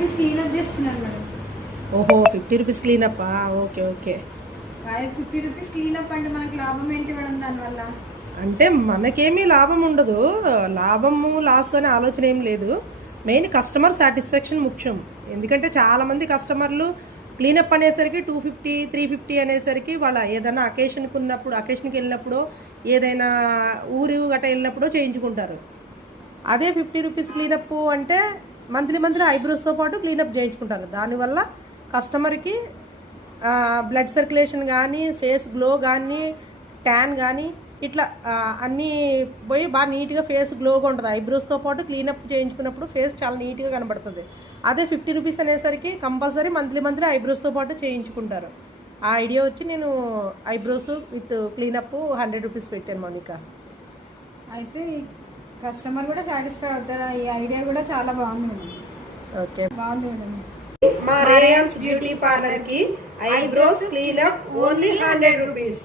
Rupees cleanup చేస్తున్నాను madam. ఓహో 50 rupees cleanup. Okay okay. 50 rupees cleanup అంటే మనకి లాభం ఏంటి మేడం దానివల్ల? అంటే మనకేమీ లాభం ఉండదు, లాభము లాస్ అనే ఆలోచన ఏం లేదు. మెయిన్ కస్టమర్ సాటిస్ఫాక్షన్ ముఖ్యం. ఎందుకంటే చాలామంది కస్టమర్లు క్లీనప్ అనేసరికి 250 350 అనేసరికి వాళ్ళ ఏదైనా అకేషన్కి వెళ్ళినప్పుడు ఏదైనా ఊరు గట్ట వెళ్ళినప్పుడు చేయించుకుంటారు. అదే 50 రూపీస్ క్లీనప్ అంటే మంత్లీ ఐబ్రోస్తో పాటు క్లీనప్ చేయించుకుంటారు. దానివల్ల కస్టమర్కి బ్లడ్ సర్క్యులేషన్ కానీ, ఫేస్ గ్లో కానీ, ట్యాన్ కానీ ఇట్లా అన్నీ పోయి బాగా నీట్గా ఫేస్ గ్లోగా ఉంటుంది. ఐబ్రోస్తో పాటు క్లీనప్ చేయించుకున్నప్పుడు ఫేస్ చాలా నీట్గా కనబడుతుంది. అదే 50 రూపీస్ అనేసరికి కంపల్సరీ మంత్లీ ఐబ్రోస్తో పాటు చేయించుకుంటారు. ఆ ఐడియా వచ్చి నేను ఐబ్రోస్ విత్ క్లీనప్ 100 రూపీస్ పెట్టాను మౌనిక. అయితే కస్టమర్ కూడా సాటిస్ఫై అవుతారు. ఈ ఐడియా కూడా చాలా బాగుంది మేడం. ఓకే, బాగుంది మేడం. మా రేయాన్స్ బ్యూటీ పార్లర్కి ఐబ్రోస్ క్లీనప్ ఓన్లీ 100 రూపీస్.